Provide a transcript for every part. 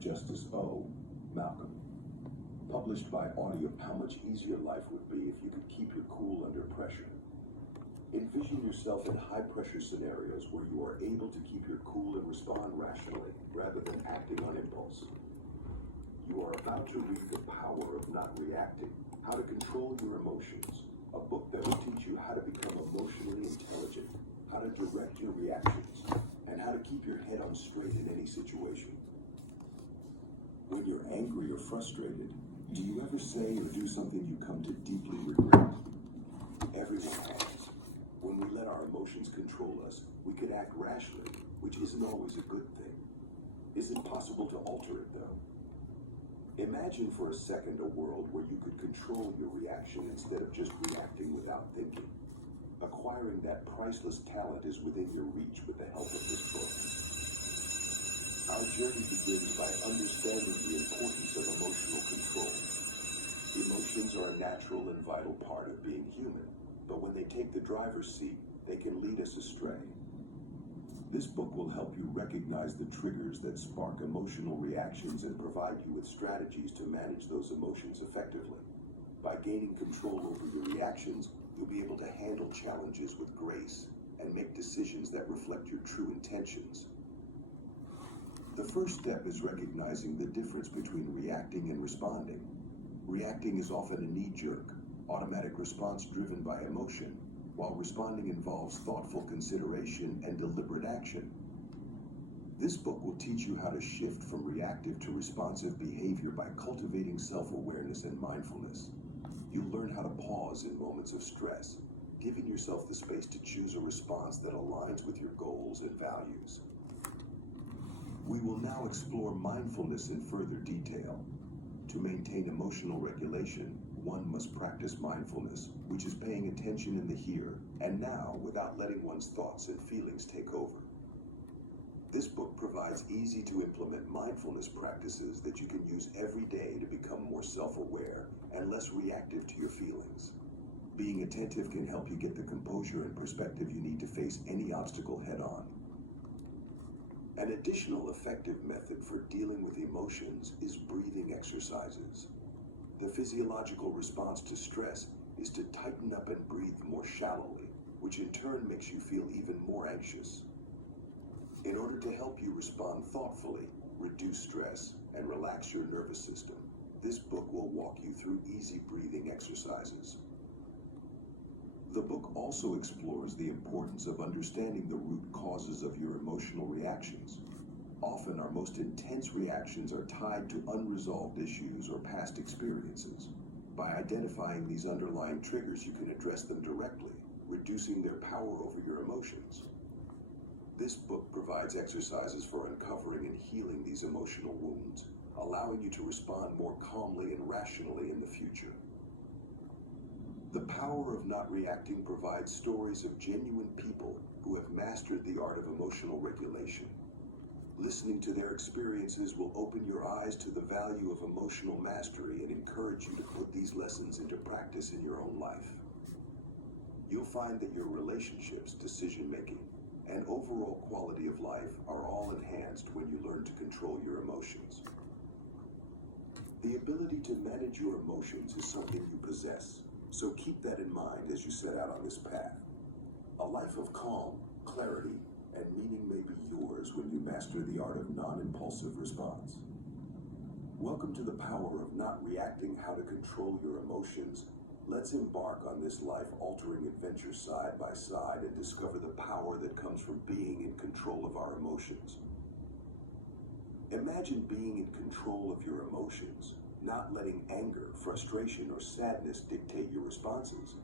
Justice O. Malcolm. Published by audio. How much easier life would be if you could keep your cool under pressure. Envision yourself in high-pressure scenarios where you are able to keep your cool and respond rationally rather than acting on impulse. You are about to read The Power of Not Reacting, How to Control Your Emotions, a book that will teach you how to become emotionally intelligent, how to direct your reactions, and how to keep your head on straight in any situation. When you're angry or frustrated, do you ever say or do something you come to deeply regret? Everyone has. When we let our emotions control us, we could act rashly, which isn't always a good thing. Is it possible to alter it, though? Imagine for a second a world where you could control your reaction instead of just reacting without thinking. Acquiring that priceless talent is within your reach with the help of this book. Our journey begins by understanding the importance of emotional control. Emotions are a natural and vital part of being human, but when they take the driver's seat, they can lead us astray. This book will help you recognize the triggers that spark emotional reactions and provide you with strategies to manage those emotions effectively. By gaining control over your reactions, you'll be able to handle challenges with grace and make decisions that reflect your true intentions. The first step is recognizing the difference between reacting and responding. Reacting is often a knee-jerk, automatic response driven by emotion, while responding involves thoughtful consideration and deliberate action. This book will teach you how to shift from reactive to responsive behavior by cultivating self-awareness and mindfulness. You'll learn how to pause in moments of stress, giving yourself the space to choose a response that aligns with your goals and values. We will now explore mindfulness in further detail. To maintain emotional regulation, one must practice mindfulness, which is paying attention in the here and now without letting one's thoughts and feelings take over. This book provides easy to implement mindfulness practices that you can use every day to become more self-aware and less reactive to your feelings. Being attentive can help you get the composure and perspective you need to face any obstacle head-on. An additional effective method for dealing with emotions is breathing exercises. The physiological response to stress is to tighten up and breathe more shallowly, which in turn makes you feel even more anxious. In order to help you respond thoughtfully, reduce stress, and relax your nervous system, this book will walk you through easy breathing exercises. The book also explores the importance of understanding the root causes of your emotional reactions. Often, our most intense reactions are tied to unresolved issues or past experiences. By identifying these underlying triggers, you can address them directly, reducing their power over your emotions. This book provides exercises for uncovering and healing these emotional wounds, allowing you to respond more calmly and rationally in the future. The Power of Not Reacting provides stories of genuine people who have mastered the art of emotional regulation. Listening to their experiences will open your eyes to the value of emotional mastery and encourage you to put these lessons into practice in your own life. You'll find that your relationships, decision-making, and overall quality of life are all enhanced when you learn to control your emotions. The ability to manage your emotions is something you possess, so keep that in mind as you set out on this path. A life of calm, clarity, and meaning may be yours when you master the art of non-impulsive response. Welcome to The Power of Not Reacting, How to Control Your Emotions. Let's embark on this life-altering adventure side by side and discover the power that comes from being in control of our emotions. Imagine being in control of your emotions, not letting anger, frustration, or sadness dictate your responses.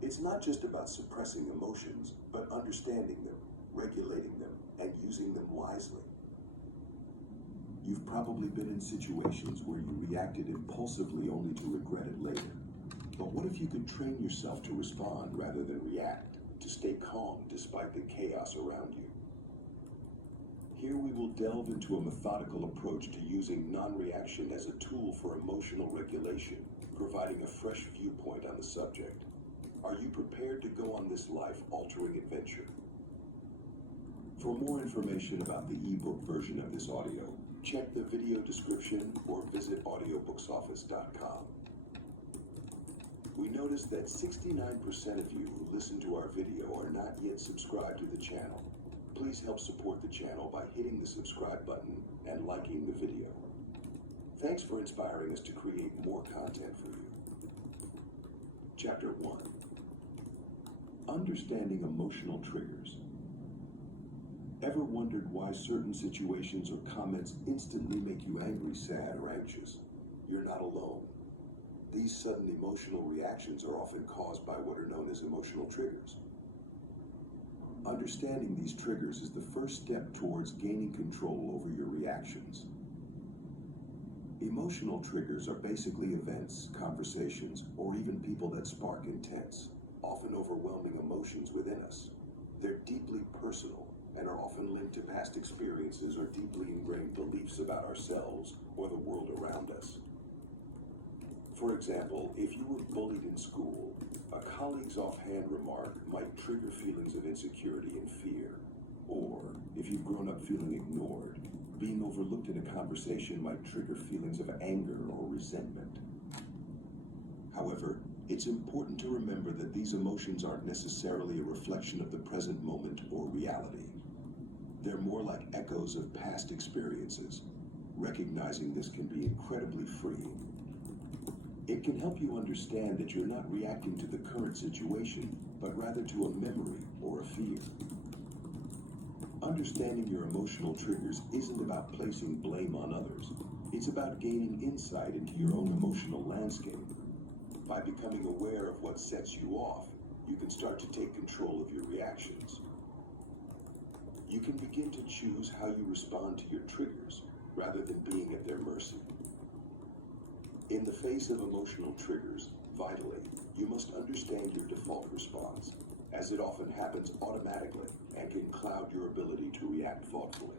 It's not just about suppressing emotions, but understanding them, regulating them, and using them wisely. You've probably been in situations where you reacted impulsively only to regret it later. But what if you could train yourself to respond rather than react, to stay calm despite the chaos around you? Here we will delve into a methodical approach to using non-reaction as a tool for emotional regulation, providing a fresh viewpoint on the subject. Are you prepared to go on this life-altering adventure? For more information about the ebook version of this audio, check the video description or visit audiobooksoffice.com. We noticed that 69% of you who listen to our video are not yet subscribed to the channel. Please help support the channel by hitting the subscribe button and liking the video. Thanks for inspiring us to create more content for you. Chapter 1. Understanding emotional triggers. Ever wondered why certain situations or comments instantly make you angry, sad, or anxious? You're not alone. These sudden emotional reactions are often caused by what are known as emotional triggers. Understanding these triggers is the first step towards gaining control over your reactions. Emotional triggers are basically events, conversations, or even people that spark intense, often overwhelming emotions within us. They're deeply personal and are often linked to past experiences or deeply ingrained beliefs about ourselves or the world around us. For example, if you were bullied in school, a colleague's offhand remark might trigger feelings of insecurity and fear. Or, if you've grown up feeling ignored, being overlooked in a conversation might trigger feelings of anger or resentment. However, it's important to remember that these emotions aren't necessarily a reflection of the present moment or reality. They're more like echoes of past experiences. Recognizing this can be incredibly freeing. It can help you understand that you're not reacting to the current situation, but rather to a memory or a fear. Understanding your emotional triggers isn't about placing blame on others. It's about gaining insight into your own emotional landscape. By becoming aware of what sets you off, you can start to take control of your reactions. You can begin to choose how you respond to your triggers, rather than being at their mercy. In the face of emotional triggers, vitally, you must understand your default response, as it often happens automatically and can cloud your ability to react thoughtfully.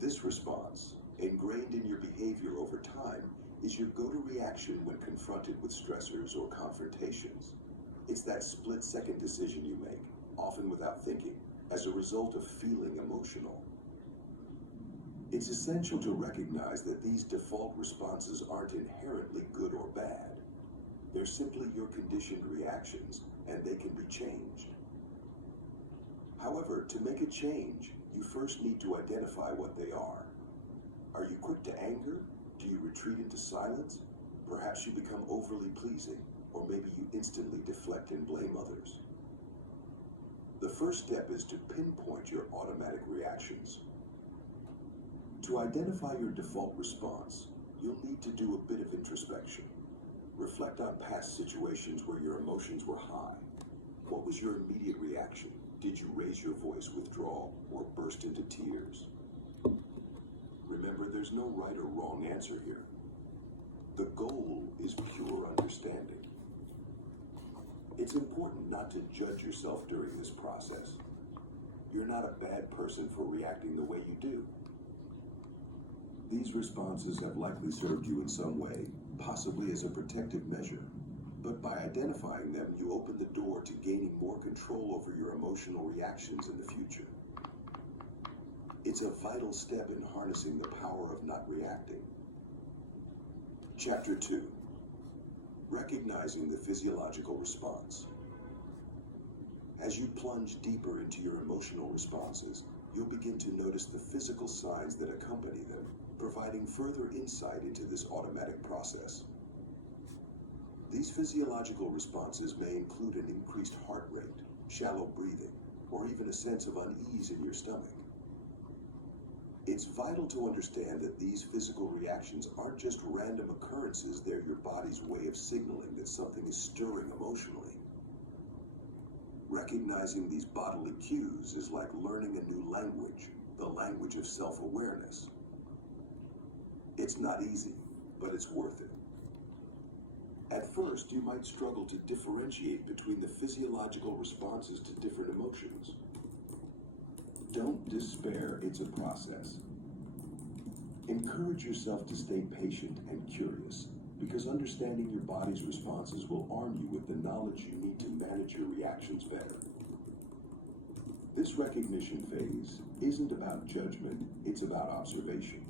This response, ingrained in your behavior over time, is your go-to reaction when confronted with stressors or confrontations. It's that split-second decision you make, often without thinking, as a result of feeling emotional. It's essential to recognize that these default responses aren't inherently good or bad. They're simply your conditioned reactions, and they can be changed. However, to make a change, you first need to identify what they are. Are you quick to anger? Do you retreat into silence? Perhaps you become overly pleasing, or maybe you instantly deflect and blame others. The first step is to pinpoint your automatic reactions. To identify your default response, you'll need to do a bit of introspection. Reflect on past situations where your emotions were high. What was your immediate reaction? Did you raise your voice, withdraw, or burst into tears? Remember, there's no right or wrong answer here. The goal is pure understanding. It's important not to judge yourself during this process. You're not a bad person for reacting the way you do. These responses have likely served you in some way, possibly as a protective measure. But by identifying them, you open the door to gaining more control over your emotional reactions in the future. It's a vital step in harnessing the power of not reacting. Chapter 2. Recognizing the physiological response. As you plunge deeper into your emotional responses, you'll begin to notice the physical signs that accompany them, providing further insight into this automatic process. These physiological responses may include an increased heart rate, shallow breathing, or even a sense of unease in your stomach. It's vital to understand that these physical reactions aren't just random occurrences, they're your body's way of signaling that something is stirring emotionally. Recognizing these bodily cues is like learning a new language, the language of self-awareness. It's not easy, but it's worth it. At first, you might struggle to differentiate between the physiological responses to different emotions. Don't despair, it's a process. Encourage yourself to stay patient and curious, because understanding your body's responses will arm you with the knowledge you need to manage your reactions better. This recognition phase isn't about judgment, it's about observation.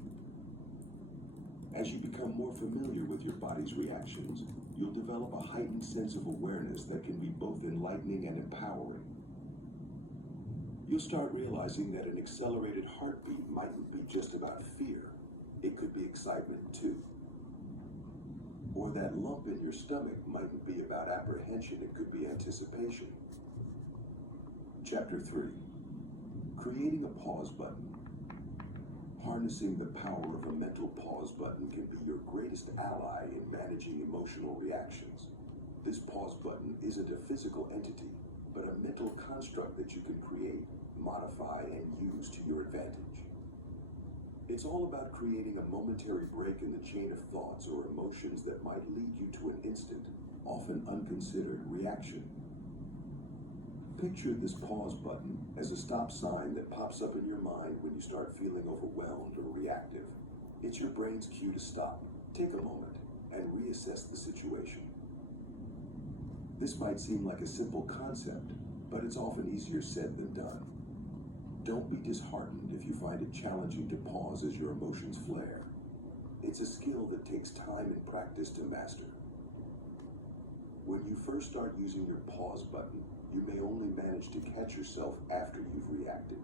As you become more familiar with your body's reactions, you'll develop a heightened sense of awareness that can be both enlightening and empowering. You'll start realizing that an accelerated heartbeat mightn't be just about fear. It could be excitement too. Or that lump in your stomach mightn't be about apprehension, it could be anticipation. Chapter 3. Creating a pause button. Harnessing the power of a mental pause button can be your greatest ally in managing emotional reactions. This pause button isn't a physical entity, but a mental construct that you can create, modify, and use to your advantage. It's all about creating a momentary break in the chain of thoughts or emotions that might lead you to an instant, often unconsidered reaction. Picture this pause button as a stop sign that pops up in your mind when you start feeling overwhelmed or reactive. It's your brain's cue to stop, take a moment, and reassess the situation. This might seem like a simple concept, but it's often easier said than done. Don't be disheartened if you find it challenging to pause as your emotions flare. It's a skill that takes time and practice to master. When you first start using your pause button, you may only manage to catch yourself after you've reacted.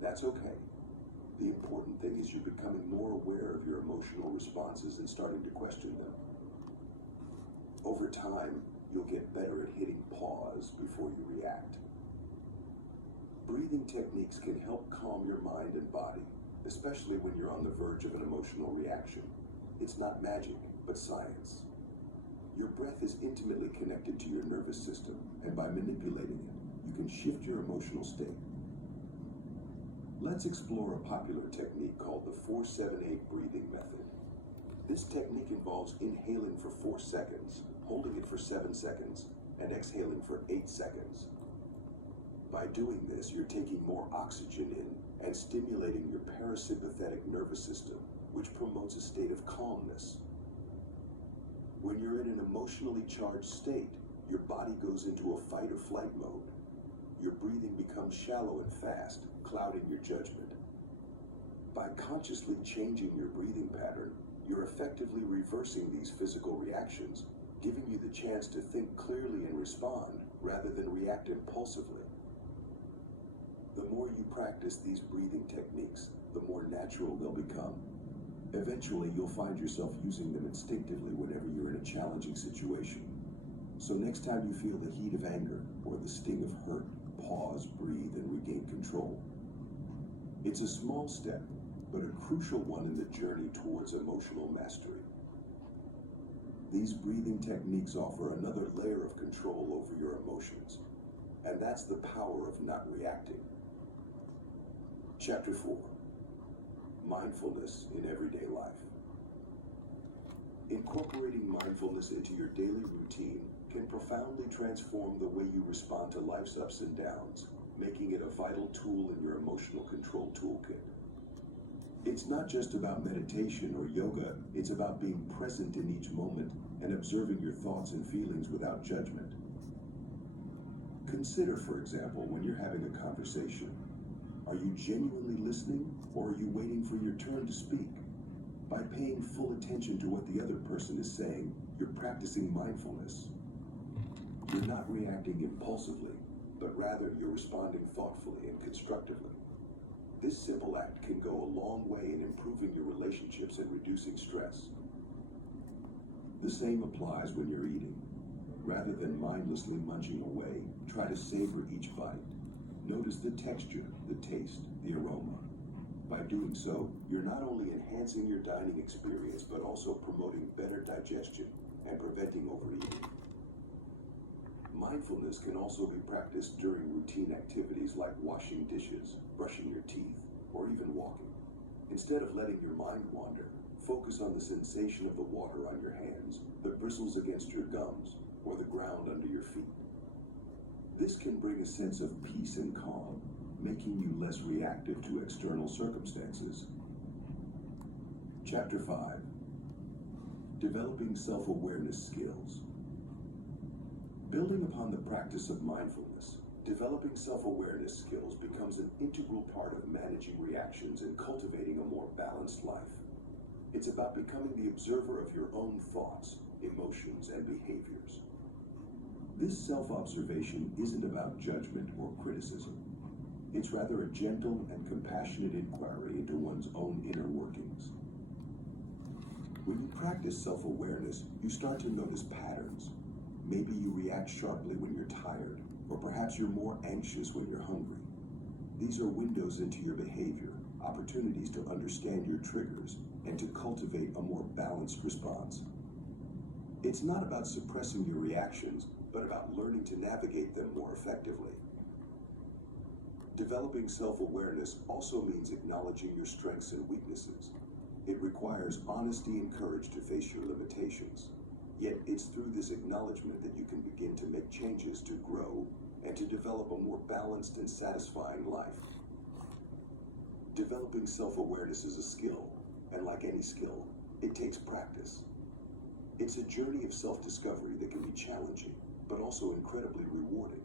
That's okay. The important thing is you're becoming more aware of your emotional responses and starting to question them. Over time, you'll get better at hitting pause before you react. Breathing techniques can help calm your mind and body, especially when you're on the verge of an emotional reaction. It's not magic, but science. Your breath is intimately connected to your nervous system, and by manipulating it, you can shift your emotional state. Let's explore a popular technique called the 4-7-8 breathing method. This technique involves inhaling for 4 seconds, holding it for 7 seconds, and exhaling for 8 seconds. By doing this, you're taking more oxygen in and stimulating your parasympathetic nervous system, which promotes a state of calmness. When you're in an emotionally charged state, your body goes into a fight or flight mode. Your breathing becomes shallow and fast, clouding your judgment. By consciously changing your breathing pattern, you're effectively reversing these physical reactions, giving you the chance to think clearly and respond rather than react impulsively. The more you practice these breathing techniques, the more natural they'll become. Eventually, you'll find yourself using them instinctively whenever you're in a challenging situation. So next time you feel the heat of anger or the sting of hurt, pause, breathe, and regain control. It's a small step, but a crucial one in the journey towards emotional mastery. These breathing techniques offer another layer of control over your emotions, and that's the power of not reacting. Chapter 4. Mindfulness in everyday life. Incorporating mindfulness into your daily routine can profoundly transform the way you respond to life's ups and downs, making it a vital tool in your emotional control toolkit. It's not just about meditation or yoga, it's about being present in each moment and observing your thoughts and feelings without judgment. Consider, for example, when you're having a conversation. Are you genuinely listening, or are you waiting for your turn to speak? By paying full attention to what the other person is saying, you're practicing mindfulness. You're not reacting impulsively, but rather you're responding thoughtfully and constructively. This simple act can go a long way in improving your relationships and reducing stress. The same applies when you're eating. Rather than mindlessly munching away, try to savor each bite. Notice the texture, the taste, the aroma. By doing so, you're not only enhancing your dining experience, but also promoting better digestion and preventing overeating. Mindfulness can also be practiced during routine activities like washing dishes, brushing your teeth, or even walking. Instead of letting your mind wander, focus on the sensation of the water on your hands, the bristles against your gums, or the ground under your feet. This can bring a sense of peace and calm, making you less reactive to external circumstances. Chapter 5. Developing self-awareness skills. Building upon the practice of mindfulness, Developing self-awareness skills becomes an integral part of managing reactions and cultivating a more balanced life. It's about becoming the observer of your own thoughts, emotions, and behaviors. This self-observation isn't about judgment or criticism. It's rather a gentle and compassionate inquiry into one's own inner workings. When you practice self-awareness, you start to notice patterns. Maybe you react sharply when you're tired, or perhaps you're more anxious when you're hungry. These are windows into your behavior, opportunities to understand your triggers, and to cultivate a more balanced response. It's not about suppressing your reactions, but about learning to navigate them more effectively. Developing self-awareness also means acknowledging your strengths and weaknesses. It requires honesty and courage to face your limitations. Yet it's through this acknowledgement that you can begin to make changes to grow and to develop a more balanced and satisfying life. Developing self-awareness is a skill, and like any skill, it takes practice. It's a journey of self-discovery that can be challenging, but also incredibly rewarding.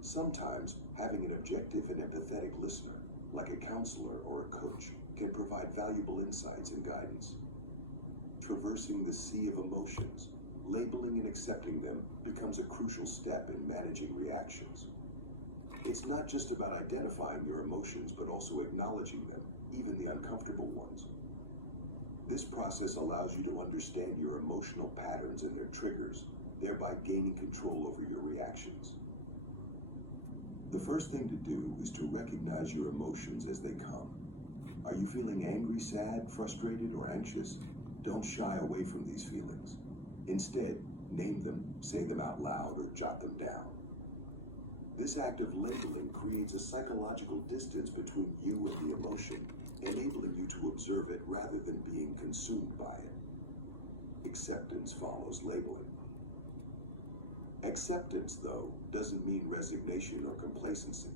Sometimes, having an objective and empathetic listener, like a counselor or a coach, can provide valuable insights and guidance. Traversing the sea of emotions, labeling and accepting them becomes a crucial step in managing reactions. It's not just about identifying your emotions, but also acknowledging them, even the uncomfortable ones. This process allows you to understand your emotional patterns and their triggers, thereby gaining control over your reactions. The first thing to do is to recognize your emotions as they come. Are you feeling angry, sad, frustrated, or anxious? Don't shy away from these feelings. Instead, name them, say them out loud, or jot them down. This act of labeling creates a psychological distance between you and the emotion, enabling you to observe it rather than being consumed by it. Acceptance follows labeling. Acceptance, though, doesn't mean resignation or complacency.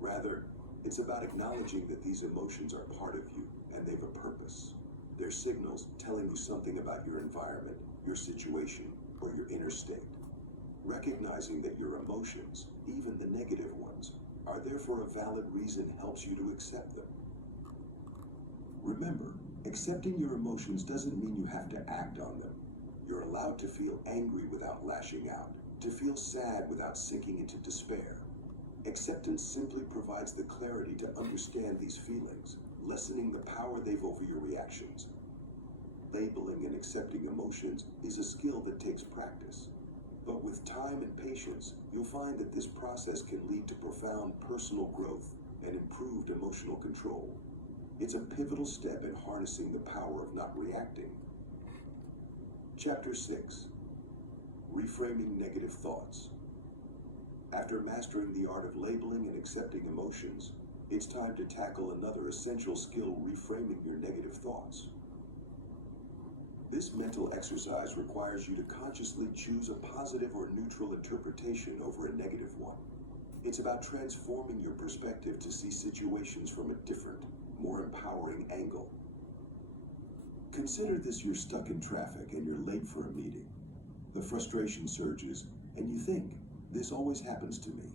Rather, it's about acknowledging that these emotions are part of you and they've a purpose. They're signals telling you something about your environment, your situation, or your inner state. Recognizing that your emotions, even the negative ones, are there for a valid reason helps you to accept them. Remember, accepting your emotions doesn't mean you have to act on them. You're allowed to feel angry without lashing out, to feel sad without sinking into despair. Acceptance simply provides the clarity to understand these feelings, lessening the power they've over your reactions. Labeling and accepting emotions is a skill that takes practice. But with time and patience, you'll find that this process can lead to profound personal growth and improved emotional control. It's a pivotal step in harnessing the power of not reacting. Chapter 6. Reframing negative thoughts. After mastering the art of labeling and accepting emotions, it's time to tackle another essential skill: reframing your negative thoughts. This mental exercise requires you to consciously choose a positive or neutral interpretation over a negative one. It's about transforming your perspective to see situations from a different, more empowering angle. Consider this: you're stuck in traffic and you're late for a meeting. The frustration surges, and you think, this always happens to me.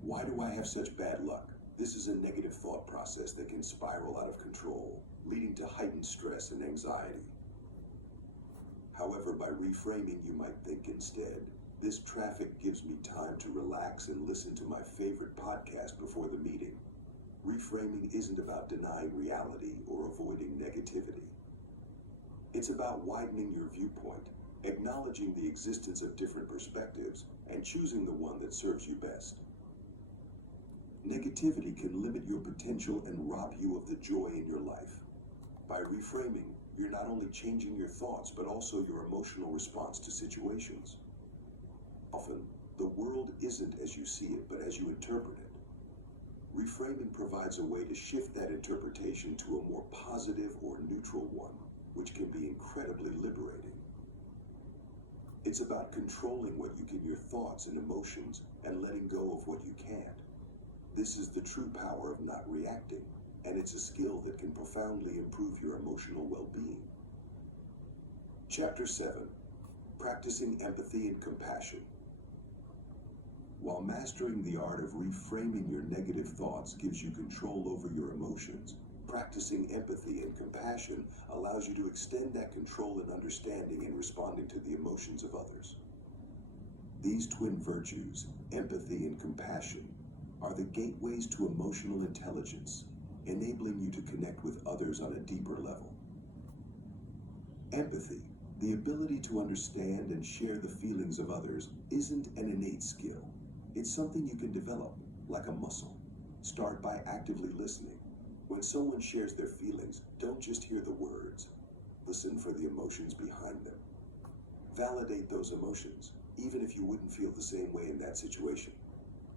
Why do I have such bad luck? This is a negative thought process that can spiral out of control, leading to heightened stress and anxiety. However, by reframing, you might think instead, this traffic gives me time to relax and listen to my favorite podcast before the meeting. Reframing isn't about denying reality or avoiding negativity. It's about widening your viewpoint, acknowledging the existence of different perspectives, and choosing the one that serves you best. Negativity can limit your potential and rob you of the joy in your life. By reframing, you're not only changing your thoughts, but also your emotional response to situations. Often, the world isn't as you see it, but as you interpret it. Reframing provides a way to shift that interpretation to a more positive or neutral one, which can be incredibly liberating. It's about controlling what you give your thoughts and emotions and letting go of what you can't. This is the true power of not reacting, and it's a skill that can profoundly improve your emotional well-being. Chapter 7. Practicing empathy and compassion. While mastering the art of reframing your negative thoughts gives you control over your emotions, practicing empathy and compassion allows you to extend that control and understanding in responding to the emotions of others. These twin virtues, empathy and compassion, are the gateways to emotional intelligence, enabling you to connect with others on a deeper level. Empathy, the ability to understand and share the feelings of others, isn't an innate skill. It's something you can develop, like a muscle. Start by actively listening. When someone shares their feelings, don't just hear the words. Listen for the emotions behind them. Validate those emotions, even if you wouldn't feel the same way in that situation.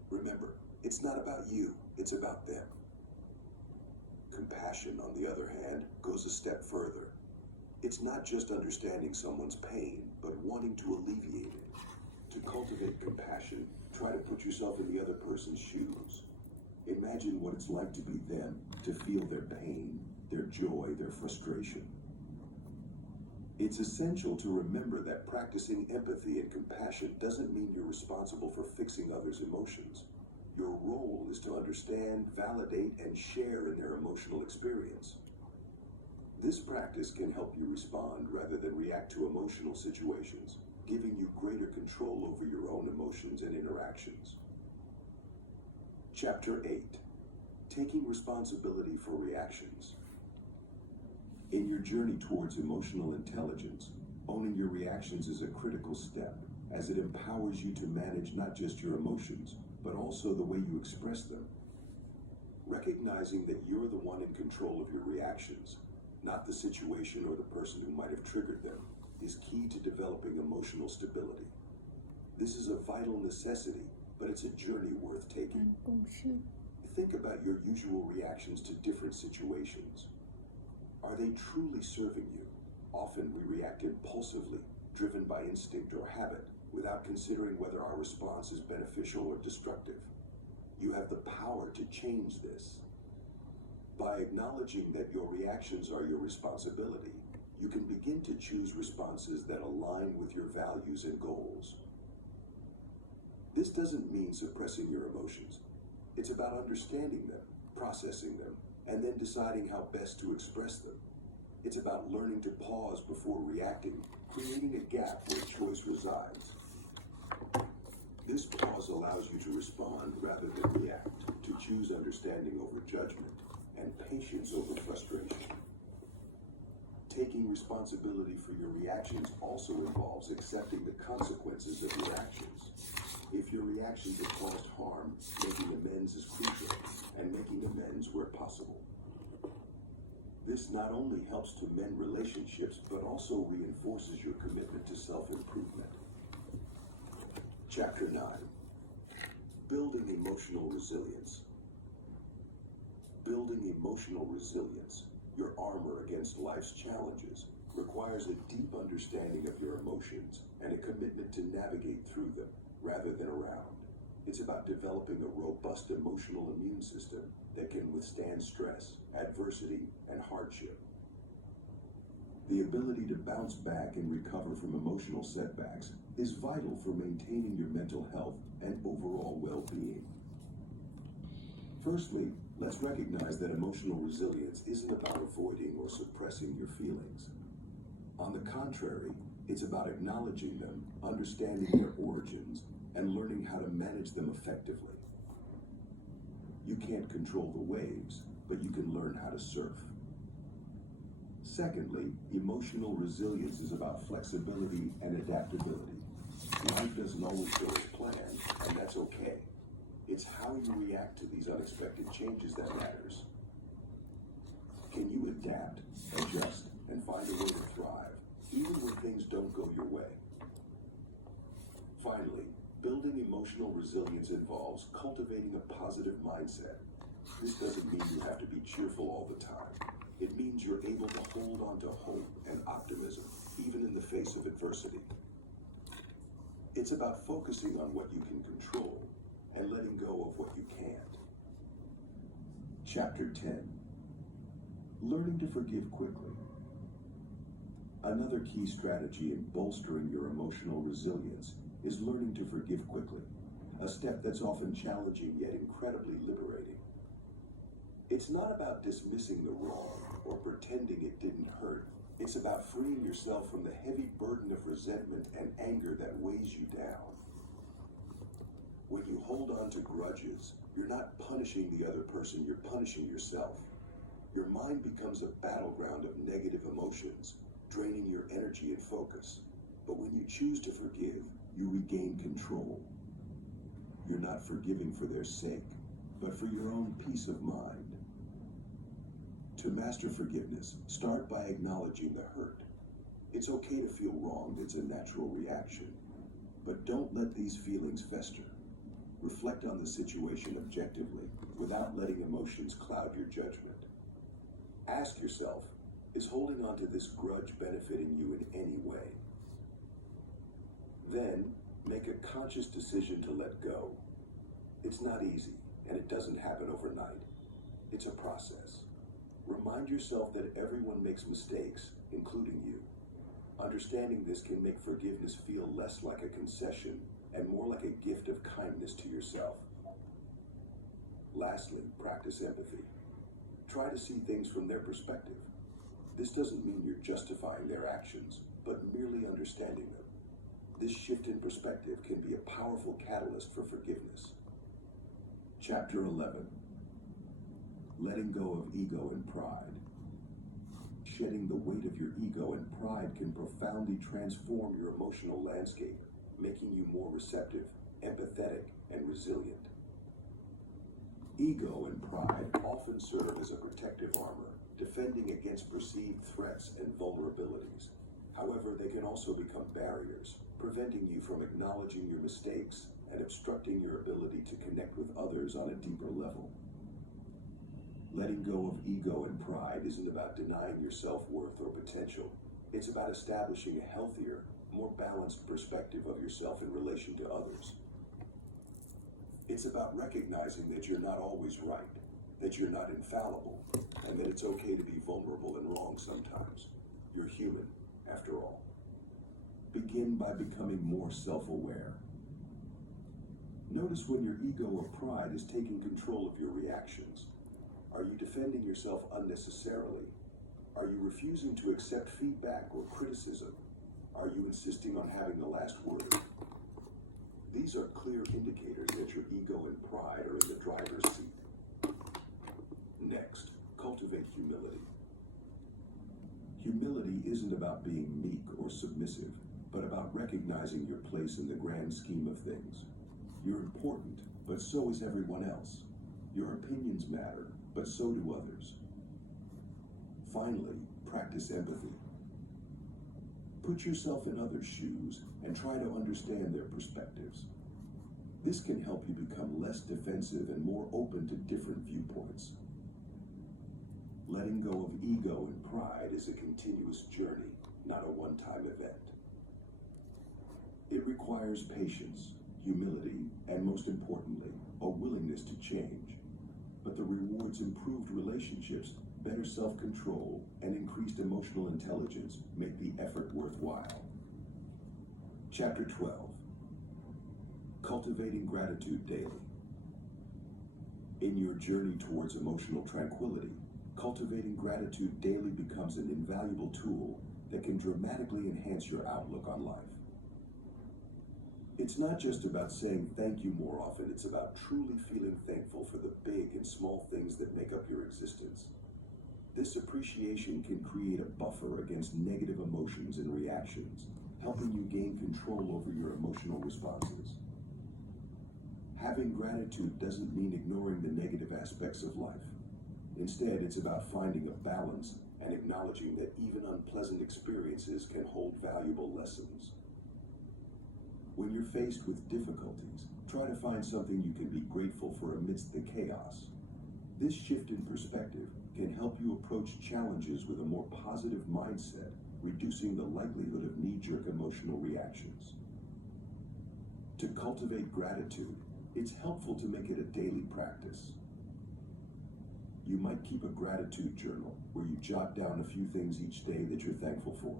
Remember, it's not about you, it's about them. Compassion, on the other hand, goes a step further. It's not just understanding someone's pain, but wanting to alleviate it. To cultivate compassion, try to put yourself in the other person's shoes. Imagine what it's like to be them, to feel their pain, their joy, their frustration. It's essential to remember that practicing empathy and compassion doesn't mean you're responsible for fixing others' emotions. Your role is to understand, validate, and share in their emotional experience. This practice can help you respond rather than react to emotional situations, giving you greater control over your own emotions and interactions. Chapter 8. Taking responsibility for reactions. In your journey towards emotional intelligence, owning your reactions is a critical step, as it empowers you to manage not just your emotions, but also the way you express them. Recognizing that you're the one in control of your reactions, not the situation or the person who might have triggered them, is key to developing emotional stability. This is a vital necessity, but it's a journey worth taking. Think about your usual reactions to different situations. Are they truly serving you? Often we react impulsively, driven by instinct or habit, without considering whether our response is beneficial or destructive. You have the power to change this. By acknowledging that your reactions are your responsibility, you can begin to choose responses that align with your values and goals. This doesn't mean suppressing your emotions. It's about understanding them, processing them, and then deciding how best to express them. It's about learning to pause before reacting, creating a gap where choice resides. This pause allows you to respond rather than react, to choose understanding over judgment, and patience over frustration. Taking responsibility for your reactions also involves accepting the consequences of your actions. If your reactions have caused harm, making amends is crucial, and making amends where possible. This not only helps to mend relationships, but also reinforces your commitment to self-improvement. Chapter 9. Building emotional resilience. Building emotional resilience, your armor against life's challenges, requires a deep understanding of your emotions and a commitment to navigate through them rather than around. It's about developing a robust emotional immune system that can withstand stress, adversity, and hardship. The ability to bounce back and recover from emotional setbacks is vital for maintaining your mental health and overall well-being. Firstly, let's recognize that emotional resilience isn't about avoiding or suppressing your feelings. On the contrary, it's about acknowledging them, understanding their origins, and learning how to manage them effectively. You can't control the waves, but you can learn how to surf. Secondly, emotional resilience is about flexibility and adaptability. Life doesn't always go as planned, and that's okay. It's how you react to these unexpected changes that matters. Can you adapt, adjust, and find a way to thrive, even when things don't go your way? Finally, building emotional resilience involves cultivating a positive mindset. This doesn't mean you have to be cheerful all the time. It means you're able to hold on to hope and optimism, even in the face of adversity. It's about focusing on what you can control and letting go of what you can't. Chapter 10. Learning to forgive quickly. Another key strategy in bolstering your emotional resilience is learning to forgive quickly. a step that's often challenging yet incredibly liberating. It's not about dismissing the wrong or pretending it didn't hurt. It's about freeing yourself from the heavy burden of resentment and anger that weighs you down. When you hold on to grudges, you're not punishing the other person, you're punishing yourself. Your mind becomes a battleground of negative emotions, draining your energy and focus. But when you choose to forgive, you regain control. You're not forgiving for their sake, but for your own peace of mind. To master forgiveness, start by acknowledging the hurt. It's okay to feel wronged, it's a natural reaction. But don't let these feelings fester. Reflect on the situation objectively, without letting emotions cloud your judgment. Ask yourself, is holding on to this grudge benefiting you in any way? Then, make a conscious decision to let go. It's not easy, and it doesn't happen overnight. It's a process. Remind yourself that everyone makes mistakes, including you. Understanding this can make forgiveness feel less like a concession and more like a gift of kindness to yourself. Lastly, practice empathy. Try to see things from their perspective. This doesn't mean you're justifying their actions, but merely understanding them. This shift in perspective can be a powerful catalyst for forgiveness. Chapter 11. Letting go of ego and pride. Shedding the weight of your ego and pride can profoundly transform your emotional landscape, making you more receptive, empathetic, and resilient. Ego and pride often serve as a protective armor, defending against perceived threats and vulnerabilities. However, they can also become barriers, preventing you from acknowledging your mistakes and obstructing your ability to connect with others on a deeper level. Letting go of ego and pride isn't about denying your self-worth or potential. It's about establishing a healthier, more balanced perspective of yourself in relation to others. It's about recognizing that you're not always right, that you're not infallible, and that it's okay to be vulnerable and wrong sometimes. You're human, after all. Begin by becoming more self-aware. Notice when your ego or pride is taking control of your reactions. Are you defending yourself unnecessarily? Are you refusing to accept feedback or criticism? Are you insisting on having the last word? These are clear indicators that your ego and pride are in the driver's seat. Next, cultivate humility. Humility isn't about being meek or submissive, but about recognizing your place in the grand scheme of things. You're important, but so is everyone else. Your opinions matter, but so do others. Finally, practice empathy. Put yourself in others' shoes and try to understand their perspectives. This can help you become less defensive and more open to different viewpoints. Letting go of ego and pride is a continuous journey, not a one-time event. It requires patience, humility, and most importantly, a willingness to change. But the rewards improved relationships, better self-control, and increased emotional intelligence make the effort worthwhile. Chapter 12. Cultivating gratitude daily. In your journey towards emotional tranquility, cultivating gratitude daily becomes an invaluable tool that can dramatically enhance your outlook on life. It's not just about saying thank you more often, it's about truly feeling thankful for the big and small things that make up your existence. This appreciation can create a buffer against negative emotions and reactions, helping you gain control over your emotional responses. Having gratitude doesn't mean ignoring the negative aspects of life. Instead, it's about finding a balance and acknowledging that even unpleasant experiences can hold valuable lessons. When you're faced with difficulties, try to find something you can be grateful for amidst the chaos. This shift in perspective can help you approach challenges with a more positive mindset, reducing the likelihood of knee-jerk emotional reactions. To cultivate gratitude, it's helpful to make it a daily practice. You might keep a gratitude journal where you jot down a few things each day that you're thankful for.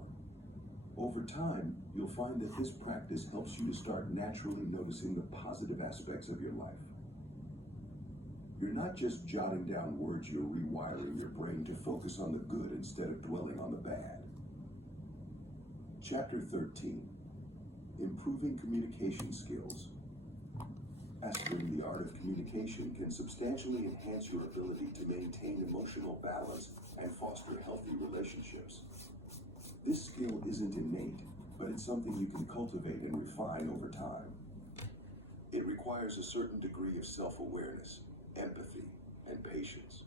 Over time, you'll find that this practice helps you to start naturally noticing the positive aspects of your life. You're not just jotting down words, you're rewiring your brain to focus on the good instead of dwelling on the bad. Chapter 13, Improving Communication Skills. Mastering the art of communication can substantially enhance your ability to maintain emotional balance and foster healthy relationships. This skill isn't innate, but it's something you can cultivate and refine over time. It requires a certain degree of self-awareness, empathy, and patience.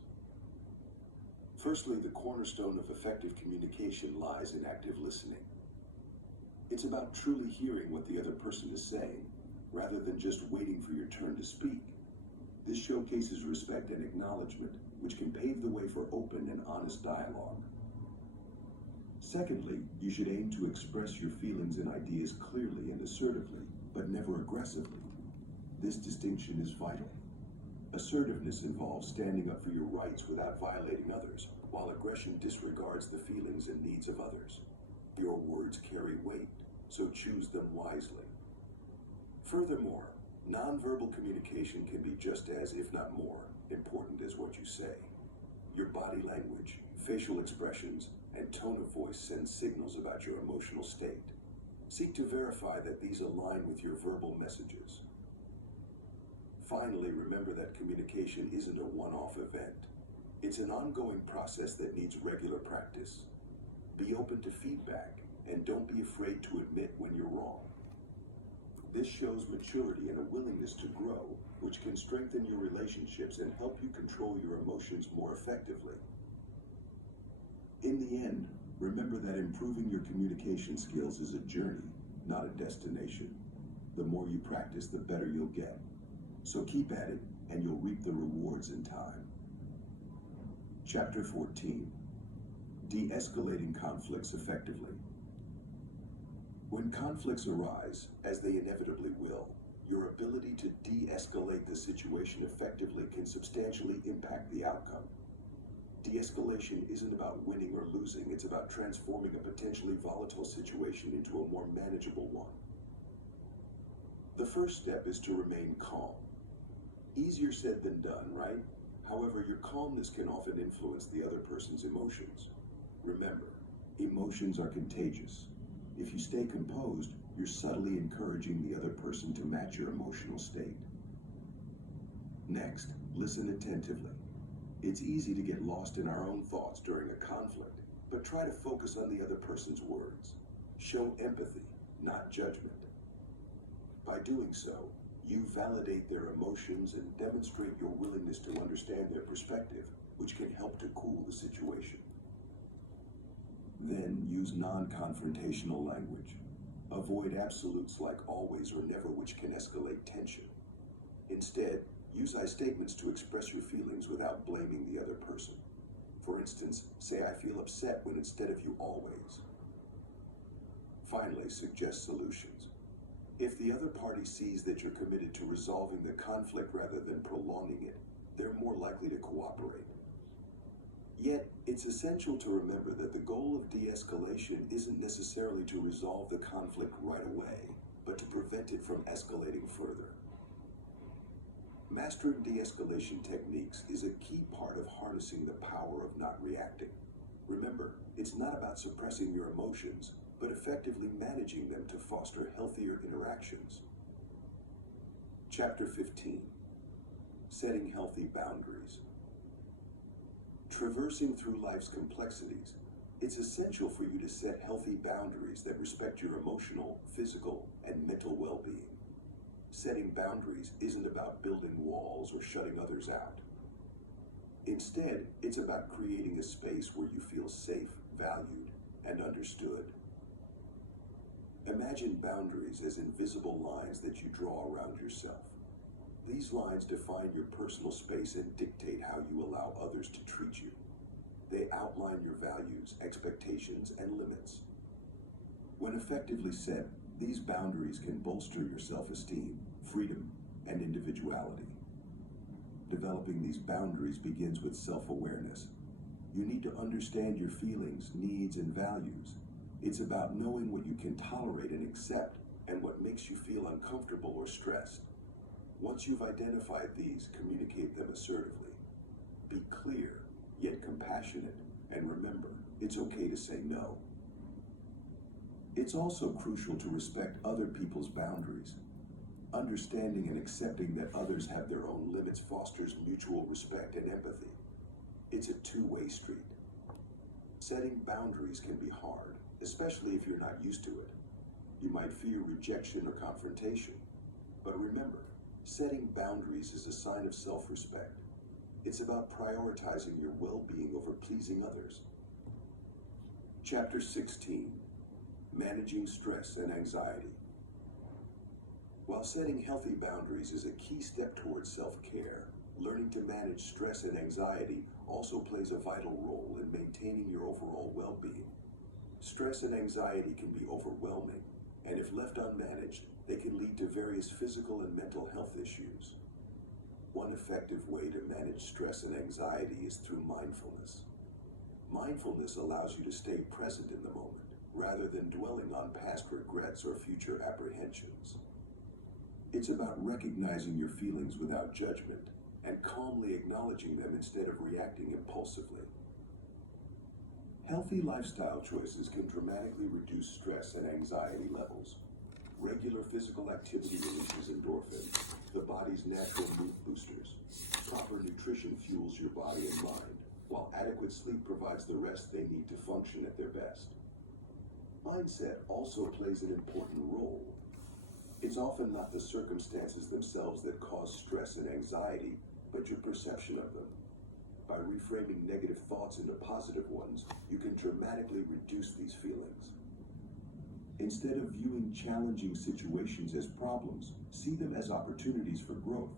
Firstly, the cornerstone of effective communication lies in active listening. It's about truly hearing what the other person is saying, rather than just waiting for your turn to speak. This showcases respect and acknowledgement, which can pave the way for open and honest dialogue. Secondly, you should aim to express your feelings and ideas clearly and assertively, but never aggressively. This distinction is vital. Assertiveness involves standing up for your rights without violating others, while aggression disregards the feelings and needs of others. Your words carry weight, so choose them wisely. Furthermore, nonverbal communication can be just as, if not more, important as what you say. Your body language, facial expressions, and tone of voice send signals about your emotional state. Seek to verify that these align with your verbal messages. Finally, remember that communication isn't a one-off event. It's an ongoing process that needs regular practice. Be open to feedback, and don't be afraid to admit when you're wrong. This shows maturity and a willingness to grow, which can strengthen your relationships and help you control your emotions more effectively. In the end, remember that improving your communication skills is a journey, not a destination. The more you practice, the better you'll get. So keep at it, and you'll reap the rewards in time. Chapter 14, De-escalating conflicts effectively. When conflicts arise, as they inevitably will, your ability to de-escalate the situation effectively can substantially impact the outcome. De-escalation isn't about winning or losing, it's about transforming a potentially volatile situation into a more manageable one. The first step is to remain calm. Easier said than done, right? However, your calmness can often influence the other person's emotions. Remember, emotions are contagious. If you stay composed, you're subtly encouraging the other person to match your emotional state. Next, listen attentively. It's easy to get lost in our own thoughts during a conflict, but try to focus on the other person's words. Show empathy, not judgment. By doing so, you validate their emotions and demonstrate your willingness to understand their perspective, which can help to cool the situation. Then use non-confrontational language. Avoid absolutes like always or never, which can escalate tension. Instead, use I statements to express your feelings without blaming the other person. For instance, say I feel upset when instead of you always. Finally, suggest solutions. If the other party sees that you're committed to resolving the conflict rather than prolonging it, they're more likely to cooperate. Yet, it's essential to remember that the goal of de-escalation isn't necessarily to resolve the conflict right away, but to prevent it from escalating further. Mastering de-escalation techniques is a key part of harnessing the power of not reacting. Remember, it's not about suppressing your emotions, but effectively managing them to foster healthier interactions. Chapter 15, Setting Healthy Boundaries. Traversing through life's complexities, it's essential for you to set healthy boundaries that respect your emotional, physical, and mental well-being. Setting boundaries isn't about building walls or shutting others out. Instead, it's about creating a space where you feel safe, valued, and understood. Imagine boundaries as invisible lines that you draw around yourself. These lines define your personal space and dictate how you allow others to treat you. They outline your values, expectations, and limits. When effectively set, these boundaries can bolster your self-esteem, freedom, and individuality. Developing these boundaries begins with self-awareness. You need to understand your feelings, needs, and values. It's about knowing what you can tolerate and accept and what makes you feel uncomfortable or stressed. Once you've identified these, communicate them assertively. Be clear, yet compassionate, and remember, it's okay to say no. It's also crucial to respect other people's boundaries. Understanding and accepting that others have their own limits fosters mutual respect and empathy. It's a two-way street. Setting boundaries can be hard, especially if you're not used to it. You might fear rejection or confrontation. But remember, setting boundaries is a sign of self-respect. It's about prioritizing your well-being over pleasing others. Chapter 16. Managing stress and anxiety. While setting healthy boundaries is a key step towards self-care, learning to manage stress and anxiety also plays a vital role in maintaining your overall well-being. Stress and anxiety can be overwhelming, and if left unmanaged, they can lead to various physical and mental health issues. One effective way to manage stress and anxiety is through mindfulness. Mindfulness allows you to stay present in the moment, rather than dwelling on past regrets or future apprehensions. It's about recognizing your feelings without judgment and calmly acknowledging them instead of reacting impulsively. Healthy lifestyle choices can dramatically reduce stress and anxiety levels. Regular physical activity releases endorphins, the body's natural mood boosters. Proper nutrition fuels your body and mind, while adequate sleep provides the rest they need to function at their best. Mindset also plays an important role. It's often not the circumstances themselves that cause stress and anxiety, but your perception of them. By reframing negative thoughts into positive ones, you can dramatically reduce these feelings. Instead of viewing challenging situations as problems, see them as opportunities for growth.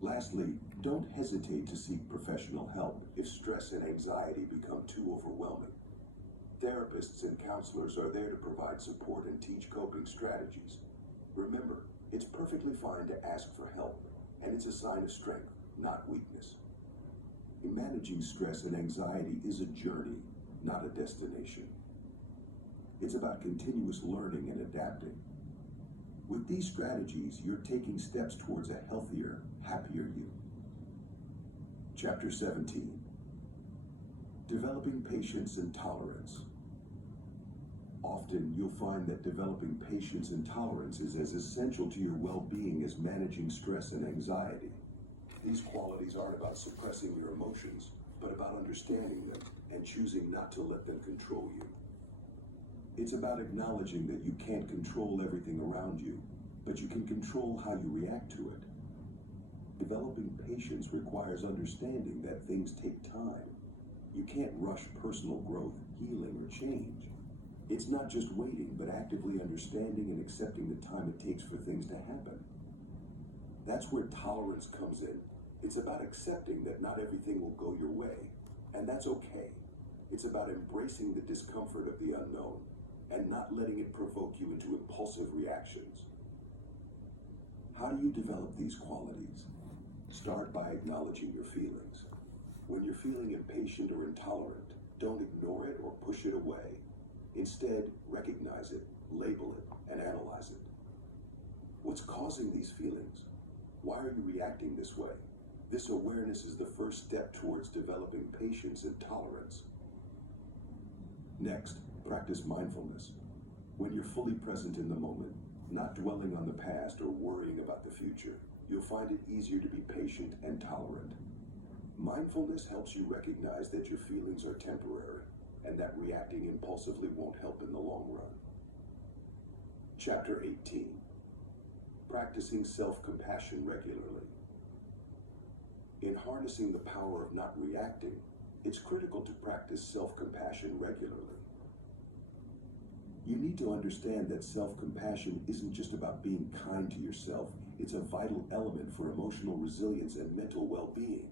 Lastly, don't hesitate to seek professional help if stress and anxiety become too overwhelming. Therapists and counselors are there to provide support and teach coping strategies. Remember, it's perfectly fine to ask for help, and it's a sign of strength, not weakness. Managing stress and anxiety is a journey, not a destination. It's about continuous learning and adapting. With these strategies, you're taking steps towards a healthier, happier you. Chapter 17. Developing patience and tolerance. Often, you'll find that developing patience and tolerance is as essential to your well-being as managing stress and anxiety. These qualities aren't about suppressing your emotions, but about understanding them and choosing not to let them control you. It's about acknowledging that you can't control everything around you, but you can control how you react to it. Developing patience requires understanding that things take time. You can't rush personal growth, healing, or change. It's not just waiting, but actively understanding and accepting the time it takes for things to happen. That's where tolerance comes in. It's about accepting that not everything will go your way, and that's okay. It's about embracing the discomfort of the unknown and not letting it provoke you into impulsive reactions. How do you develop these qualities? Start by acknowledging your feelings. When you're feeling impatient or intolerant, don't ignore it or push it away. Instead, recognize it, label it, and analyze it. What's causing these feelings? Why are you reacting this way? This awareness is the first step towards developing patience and tolerance. Next, practice mindfulness. When you're fully present in the moment, not dwelling on the past or worrying about the future, you'll find it easier to be patient and tolerant. Mindfulness helps you recognize that your feelings are temporary and that reacting impulsively won't help in the long run. Chapter 18. Practicing self-compassion regularly. In harnessing the power of not reacting, it's critical to practice self-compassion regularly. You need to understand that self-compassion isn't just about being kind to yourself, it's a vital element for emotional resilience and mental well-being.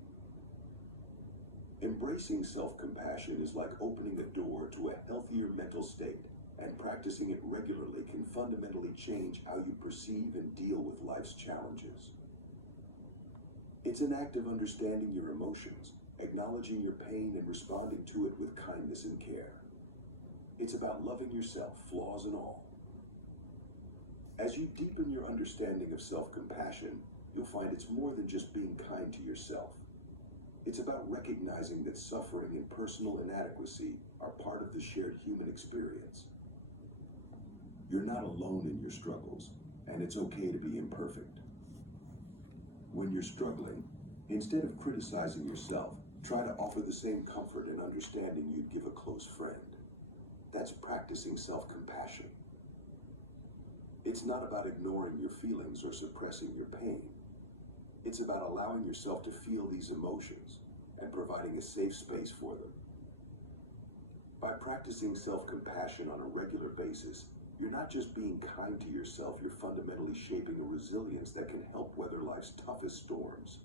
Embracing self-compassion is like opening a door to a healthier mental state, and practicing it regularly can fundamentally change how you perceive and deal with life's challenges. It's an act of understanding your emotions, acknowledging your pain, and responding to it with kindness and care. It's about loving yourself, flaws and all. As you deepen your understanding of self-compassion, you'll find it's more than just being kind to yourself. It's about recognizing that suffering and personal inadequacy are part of the shared human experience. You're not alone in your struggles, and it's okay to be imperfect. When you're struggling, instead of criticizing yourself, try to offer the same comfort and understanding you'd give a close friend. That's practicing self-compassion. It's not about ignoring your feelings or suppressing your pain. It's about allowing yourself to feel these emotions and providing a safe space for them. By practicing self-compassion on a regular basis, you're not just being kind to yourself, you're fundamentally shaping a resilience that can help weather life's toughest storms.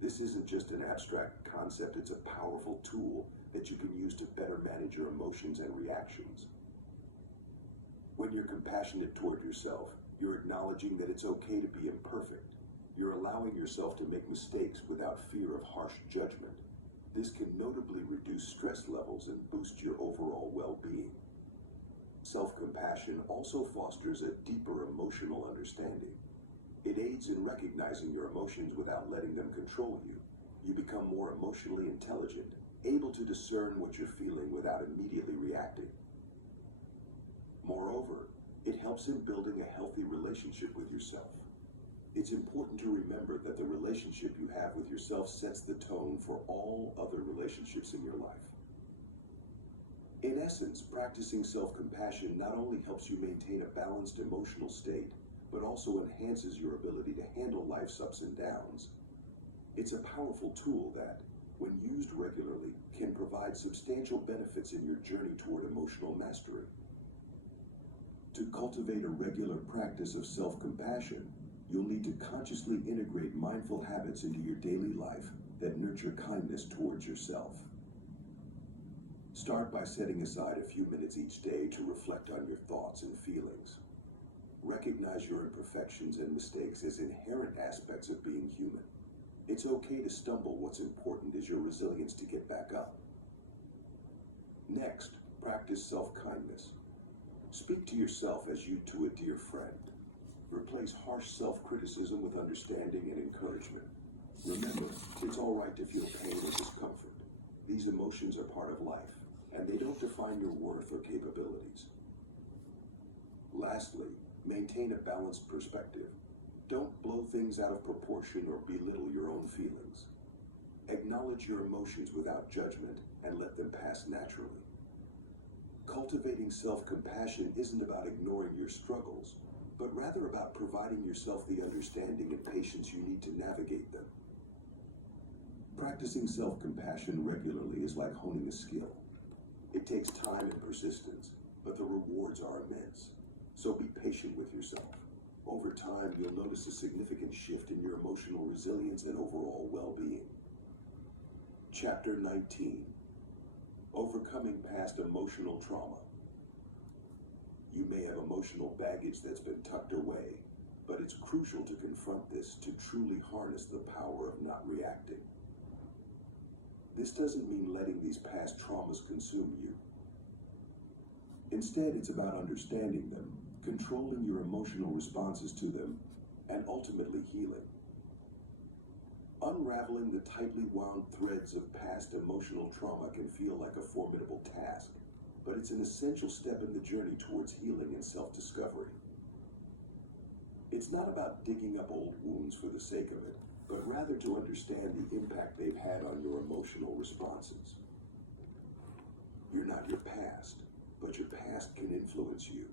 This isn't just an abstract concept, it's a powerful tool that you can use to better manage your emotions and reactions. When you're compassionate toward yourself, you're acknowledging that it's okay to be imperfect. You're allowing yourself to make mistakes without fear of harsh judgment. This can notably reduce stress levels and boost your overall well-being. Self-compassion also fosters a deeper emotional understanding. It aids in recognizing your emotions without letting them control you. You become more emotionally intelligent, able to discern what you're feeling without immediately reacting. Moreover, it helps in building a healthy relationship with yourself. It's important to remember that the relationship you have with yourself sets the tone for all other relationships in your life. In essence, practicing self-compassion not only helps you maintain a balanced emotional state, but also enhances your ability to handle life's ups and downs. It's a powerful tool that, when used regularly, can provide substantial benefits in your journey toward emotional mastery. To cultivate a regular practice of self-compassion, you'll need to consciously integrate mindful habits into your daily life that nurture kindness towards yourself. Start by setting aside a few minutes each day to reflect on your thoughts and feelings. Recognize your imperfections and mistakes as inherent aspects of being human. It's okay to stumble. What's important is your resilience to get back up. Next, practice self-kindness. Speak to yourself as you to a dear friend. Replace harsh self-criticism with understanding and encouragement. Remember, it's all right to feel pain or discomfort. These emotions are part of life, and they don't define your worth or capabilities. Lastly, maintain a balanced perspective. Don't blow things out of proportion or belittle your own feelings. Acknowledge your emotions without judgment and let them pass naturally. Cultivating self-compassion isn't about ignoring your struggles, but rather about providing yourself the understanding and patience you need to navigate them. Practicing self-compassion regularly is like honing a skill. It takes time and persistence, but the rewards are immense. So be patient with yourself. Over time, you'll notice a significant shift in your emotional resilience and overall well-being. Chapter 19. Overcoming past emotional trauma. You may have emotional baggage that's been tucked away, but it's crucial to confront this to truly harness the power of not reacting. This doesn't mean letting these past traumas consume you. Instead, it's about understanding them, controlling your emotional responses to them, and ultimately healing. Unraveling the tightly wound threads of past emotional trauma can feel like a formidable task, but it's an essential step in the journey towards healing and self-discovery. It's not about digging up old wounds for the sake of it, but rather to understand the impact they've had on your emotional responses. You're not your past, but your past can influence you.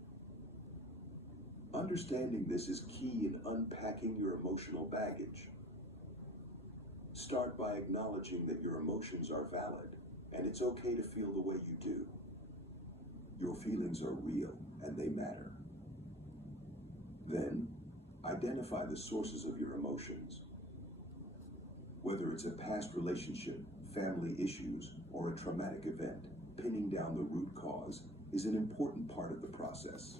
Understanding this is key in unpacking your emotional baggage. Start by acknowledging that your emotions are valid, and it's okay to feel the way you do. Your feelings are real, and they matter. Then, identify the sources of your emotions. Whether it's a past relationship, family issues, or a traumatic event, pinning down the root cause is an important part of the process.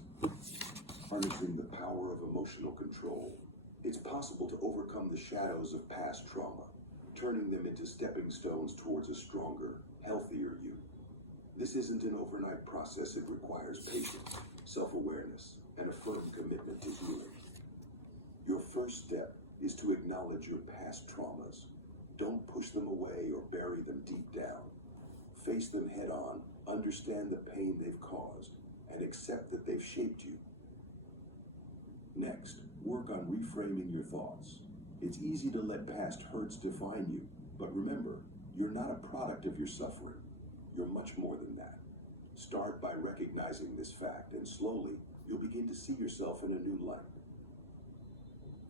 Harnessing the power of emotional control, it's possible to overcome the shadows of past trauma, turning them into stepping stones towards a stronger, healthier you. This isn't an overnight process. It requires patience, self-awareness, and a firm commitment to healing. Your first step is to acknowledge your past traumas. Don't push them away or bury them deep down. Face them head on, understand the pain they've caused, and accept that they've shaped you. Next, work on reframing your thoughts. It's easy to let past hurts define you, but remember, you're not a product of your suffering. You're much more than that. Start by recognizing this fact, and slowly, you'll begin to see yourself in a new light.